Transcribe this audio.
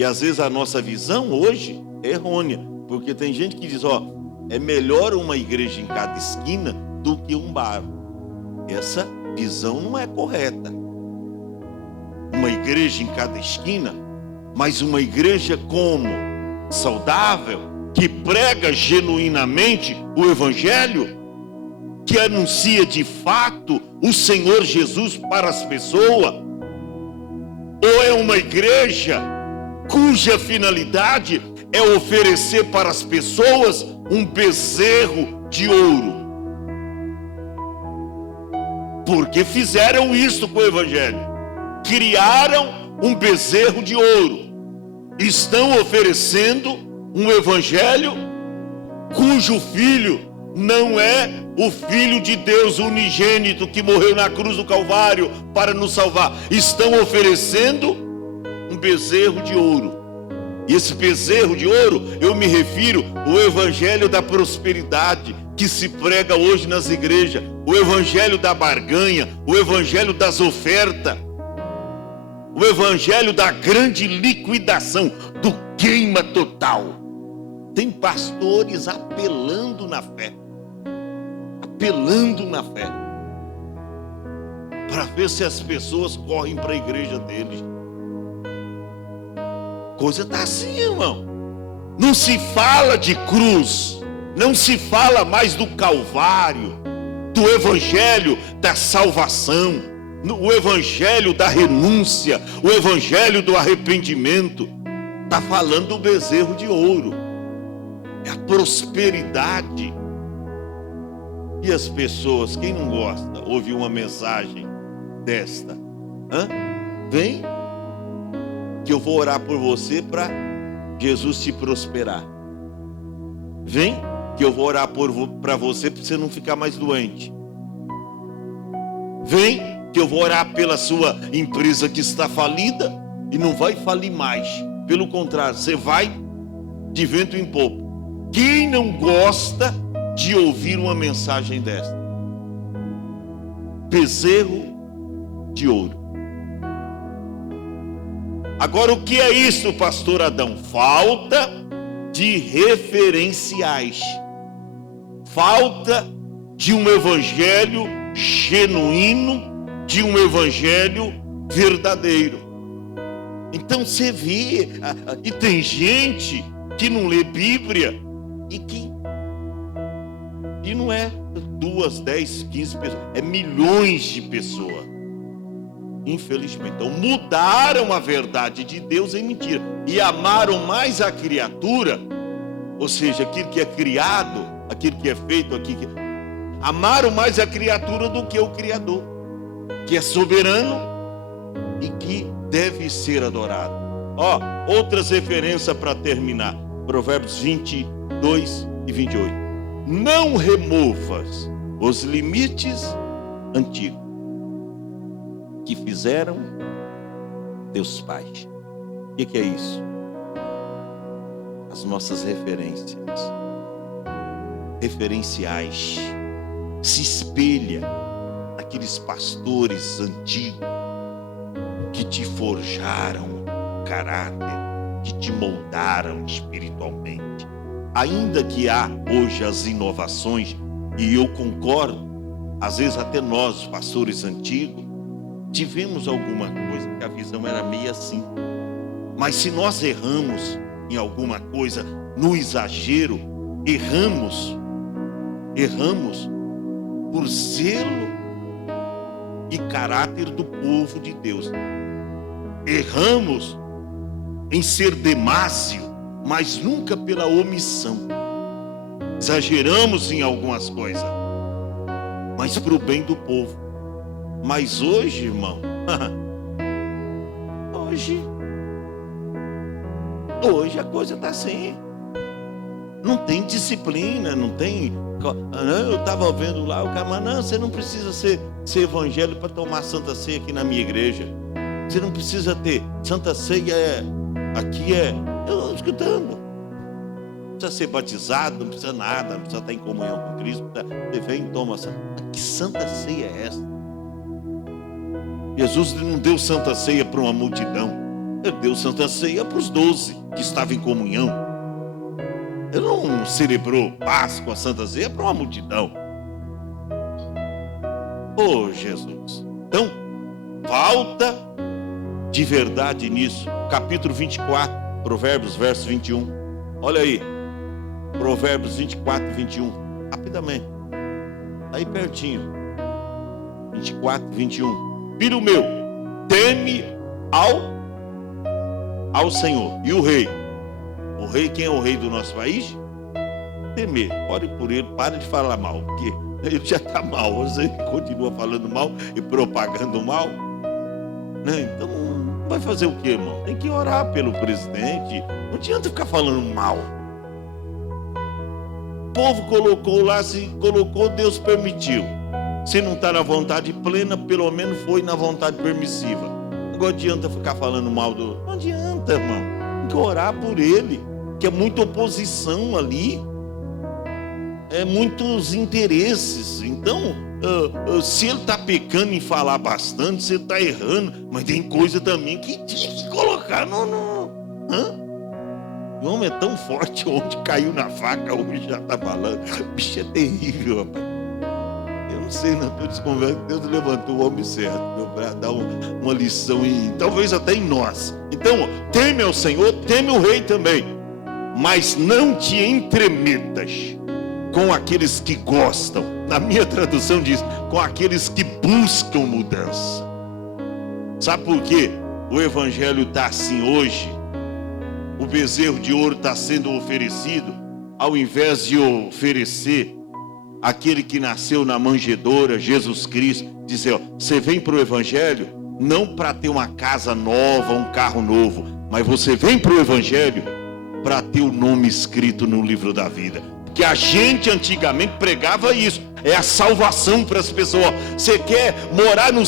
E às vezes a nossa visão hoje é errônea, porque tem gente que diz, é melhor uma igreja em cada esquina do que um bar. Essa visão não é correta. Uma igreja em cada esquina, mas uma igreja como saudável, que prega genuinamente o evangelho, que anuncia de fato o Senhor Jesus para as pessoas, ou é uma igreja cuja finalidade é oferecer para as pessoas um bezerro de ouro? Porque fizeram isso com o evangelho, criaram um bezerro de ouro, estão oferecendo um evangelho cujo filho não é o Filho de Deus unigênito que morreu na cruz do Calvário para nos salvar. Estão oferecendo um bezerro de ouro. E esse bezerro de ouro, eu me refiro ao evangelho da prosperidade que se prega hoje nas igrejas, o evangelho da barganha, o evangelho das ofertas, o evangelho da grande liquidação, do queima total. Tem pastores apelando na fé, para ver se as pessoas correm para a igreja deles. Coisa está assim, irmão. Não se fala de cruz, não se fala mais do Calvário, do evangelho da salvação, o evangelho da renúncia, o evangelho do arrependimento. Está falando do bezerro de ouro, é a prosperidade. E as pessoas, quem não gosta, ouvir uma mensagem desta? Vem, que eu vou orar por você para Jesus te prosperar. Vem, que eu vou orar para você não ficar mais doente. Vem, que eu vou orar pela sua empresa que está falida e não vai falir mais. Pelo contrário, você vai de vento em popa. Quem não gosta de ouvir uma mensagem dessa? Bezerro de ouro. Agora, o que é isso, pastor Adão? Falta de referenciais, falta de um evangelho genuíno, de um evangelho verdadeiro. Então você vê, e tem gente que não lê Bíblia e não é 2, 10, 15 pessoas, é milhões de pessoas. Infelizmente, então mudaram a verdade de Deus em mentira e amaram mais a criatura, ou seja, aquilo que é criado, aquilo que é feito aqui, amaram mais a criatura do que o Criador, que é soberano e que deve ser adorado. Outras referências para terminar, Provérbios 22 e 28. Não removas os limites antigos que fizeram teus pais. O que é isso? As nossas referenciais. Se espelha naqueles pastores antigos que te forjaram caráter, que te moldaram espiritualmente. Ainda que há hoje as inovações, e eu concordo, às vezes até nós, pastores antigos, tivemos alguma coisa que a visão era meio assim. Mas se nós erramos em alguma coisa, no exagero, erramos por zelo e caráter do povo de Deus. Erramos em ser Demásio, mas nunca pela omissão. Exageramos em algumas coisas, mas para o bem do povo. Mas hoje, irmão, hoje a coisa está assim. Não tem disciplina, não tem. Eu estava vendo lá o cara, mas não, você não precisa ser evangélico para tomar Santa Ceia aqui na minha igreja. Você não precisa ter. Santa Ceia aqui é. Eu estou escutando. Não precisa ser batizado, não precisa nada, não precisa estar em comunhão com Cristo. Você vem e toma. Que Santa Ceia é essa? Jesus não deu Santa Ceia para uma multidão. Ele deu Santa Ceia para os 12 que estavam em comunhão. Ele não celebrou Páscoa, Santa Ceia para uma multidão. Oh, Jesus. Então, falta de verdade nisso. Capítulo 24, Provérbios, verso 21. Olha aí. Provérbios 24, 21. Rapidamente. Aí pertinho. 24, 21. Filho meu, teme ao Senhor. E o rei? O rei, quem é o rei do nosso país? Temer. Ore por ele, pare de falar mal, porque ele já está mal. Você continua falando mal e propagando mal, né? Então, vai fazer o que, irmão? Tem que orar pelo presidente. Não adianta ficar falando mal. O povo colocou lá, se colocou, Deus permitiu. Se não está na vontade plena, pelo menos foi na vontade permissiva. Não adianta ficar falando mal do... Não adianta, irmão. Tem que orar por ele, que é muita oposição ali. É muitos interesses. Então, se ele está pecando em falar bastante, se ele está errando, mas tem coisa também que tinha que colocar no... O homem é tão forte, onde caiu na faca, hoje já está falando. O bicho é terrível, rapaz. Eu não sei, não, eu desconverso que Deus levantou o homem certo para dar uma lição, e talvez até em nós. Então, teme ao Senhor, teme o rei também, mas não te entremetas com aqueles que gostam. Na minha tradução diz, com aqueles que buscam mudança. Sabe por quê? O evangelho está assim hoje. O bezerro de ouro está sendo oferecido, ao invés de oferecer aquele que nasceu na manjedoura, Jesus Cristo. Dizer, ó, você vem para o evangelho não para ter uma casa nova, um carro novo, mas você vem para o evangelho para ter o nome escrito no livro da vida. Porque a gente antigamente pregava isso, é a salvação para as pessoas. Você quer morar no